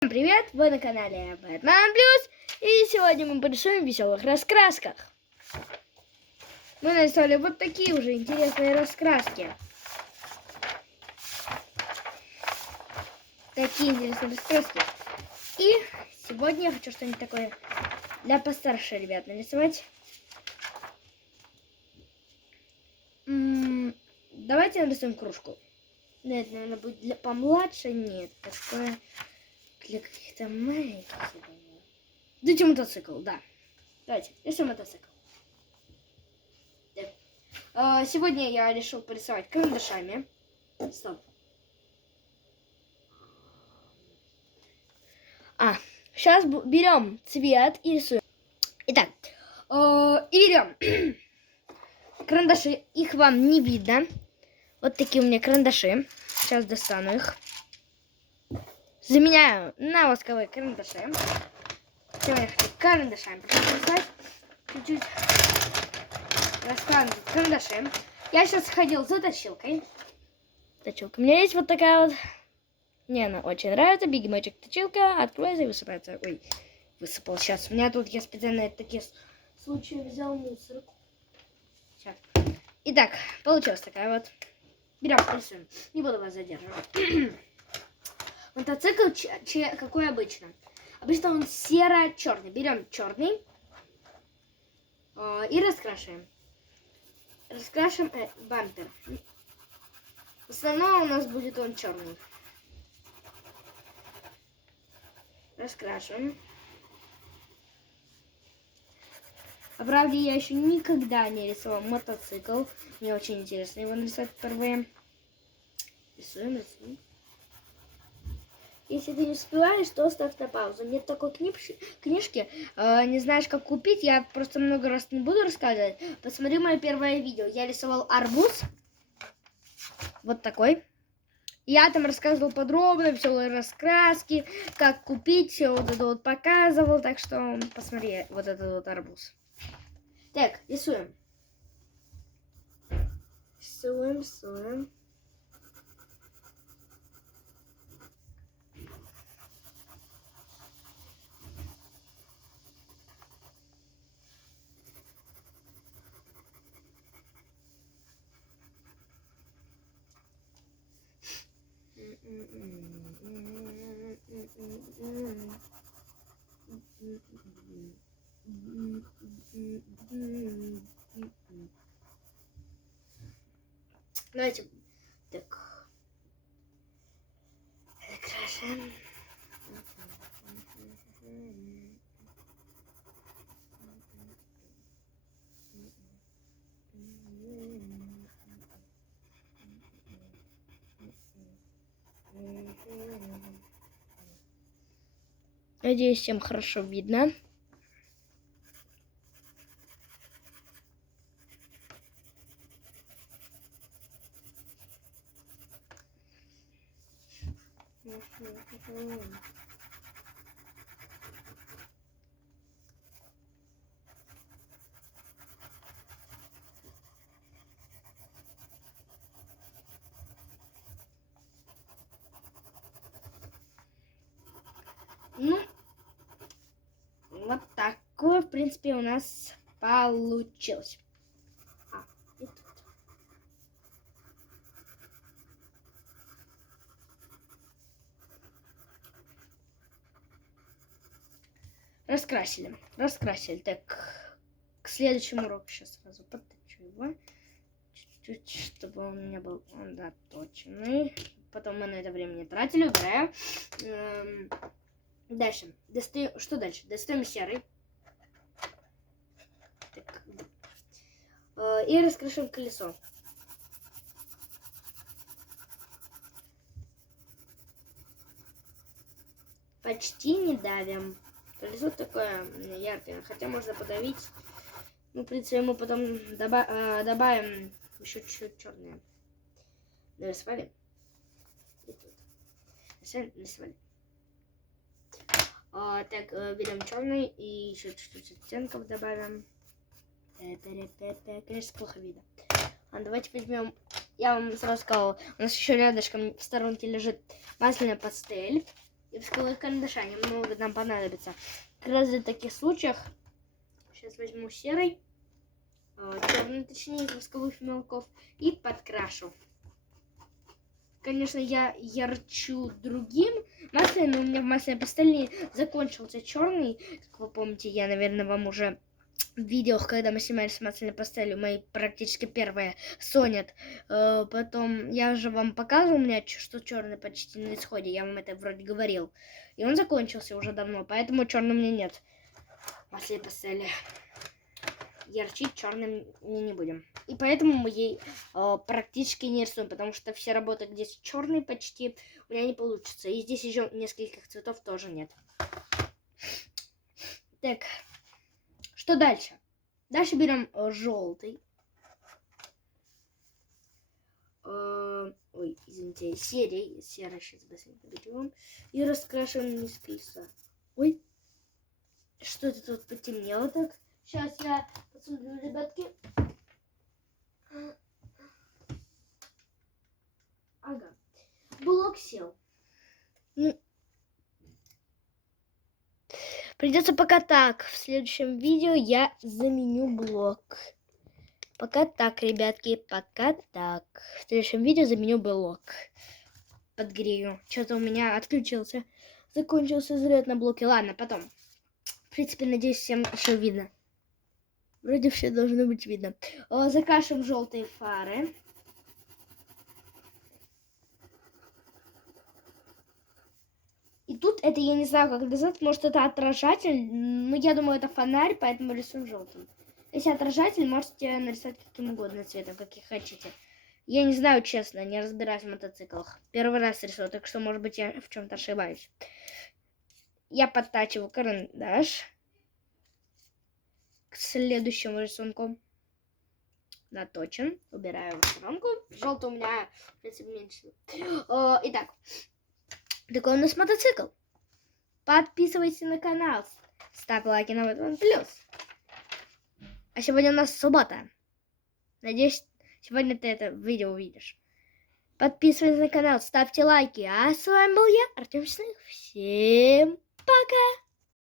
Всем привет! Вы на канале Бэтмен Плюс, и сегодня мы порисуем в веселых раскрасках. Мы нарисовали вот такие уже интересные раскраски. Такие интересные раскраски. И сегодня я хочу что-нибудь такое для постарше ребят нарисовать. Давайте нарисуем кружку. Нет, наверное, будет для помладше. Нет, такое для каких-то маленьких. Дайте мотоцикл, да. Давайте, рисуем мотоцикл. Сегодня я решил порисовать карандашами. Стоп. Сейчас берем цвет и рисуем. Итак, и берем карандаши. Их вам не видно. Вот такие у меня карандаши. Сейчас достану их. Заменяю на восковые карандаши. Сегодня я хочу карандашами порисовать. Чуть-чуть раскладывать карандаши. Я сейчас сходил за точилкой. У меня есть вот такая вот. Мне она очень нравится. Бигмэджик точилка. Открывается и высыпается. Ой, высыпал сейчас. У меня тут я специально такие случаи взял мусорку. Сейчас. Итак, получилась такая вот. Берем, рисуем. Не буду вас задерживать. Мотоцикл какой обычно? Обычно он серо-черный. Берем черный и раскрашиваем. Раскрашиваем бампер. В основном у нас будет он черный. Раскрашиваем. А правда, я еще никогда не рисовал мотоцикл. Мне очень интересно его нарисовать впервые. Рисуем. Если ты не успеваешь, то ставь на паузу. Нет такой книжки, не знаешь, как купить. Я просто много раз не буду рассказывать. Посмотри мое первое видео. Я рисовал арбуз. Вот такой. Я там рассказывал подробно, веселые раскраски, как купить, все вот это вот показывал. Так что посмотри вот этот вот арбуз. Так, рисуем. Рисуем. Давайте так. Закрашиваем. Надеюсь, всем хорошо видно. Ну, вот такое, в принципе, у нас получилось. И тут. Раскрасили. Так, к следующему уроку сейчас сразу подточу его. Чуть-чуть, чтобы он у меня был доточенный. Потом мы на это время не тратили. Убираю. Дальше. Что дальше? Достаем серый. Так. И раскрашиваем колесо. Почти не давим. Колесо такое яркое, хотя можно подавить. Ну, в принципе, мы потом добавим еще чуть-чуть черное. Нарисовали. И тут. Нарисовали. Так, берем черный и еще чуть-чуть оттенков добавим. Конечно, плохо видно. Давайте возьмем. Я вам сразу сказала, у нас еще рядышком в сторонке лежит масляная пастель. и восковых карандаша. Немного нам понадобится. Как раз в таких случаях. Сейчас возьму серый, черный, точнее, из восковых мелков, и подкрашу. Конечно, я ярчу другим маслом, но у меня в масляной пастели закончился черный. Как вы помните, я, наверное, вам уже в видео, когда мы снимали с масляной пастелью, мои практически первые сонят. Потом я же вам показывал, у меня что черный почти на исходе, я вам это вроде говорил. И он закончился уже давно, поэтому черного у меня нет. Масляной пастели. Ярчить черным мы не будем. И поэтому мы ей практически не рисуем, потому что все работы, где черный почти, у меня не получится. И здесь еще нескольких цветов тоже нет. Так, что дальше? Дальше берем желтый. Ой, извините, серый сейчас быстренько берем. И раскрашиваем низ колеса. Ой, что это тут потемнело так? Сейчас я посмотрю, ребятки. Ага. Блок сел. Придется пока так. В следующем видео я заменю блок. Пока так, ребятки. Пока так. В следующем видео заменю блок. Подгрею. Что-то у меня отключился. Закончился заряд на блоке. Ладно, потом. В принципе, надеюсь, всем еще видно. Вроде все должно быть видно. Закрашиваем желтые фары. И тут это, я не знаю, как назвать, может это отражатель, но я думаю, это фонарь, поэтому рисуем желтым. Если отражатель, можете нарисовать каким угодно цветом, каких хотите. Я не знаю, честно, не разбираюсь в мотоциклах. Первый раз рисую, так что, может быть, я в чем-то ошибаюсь. Я подтачиваю карандаш к следующему рисунку. Наточен. Убираю в сторонку. Желтый у меня, в принципе, меньше. Итак. Такой у нас мотоцикл. Подписывайтесь на канал. Ставь лайки на Batman Plus. А сегодня у нас суббота. Надеюсь, сегодня ты это видео увидишь. Подписывайтесь на канал, ставьте лайки. А с вами был я, Артем Честных. Всем пока!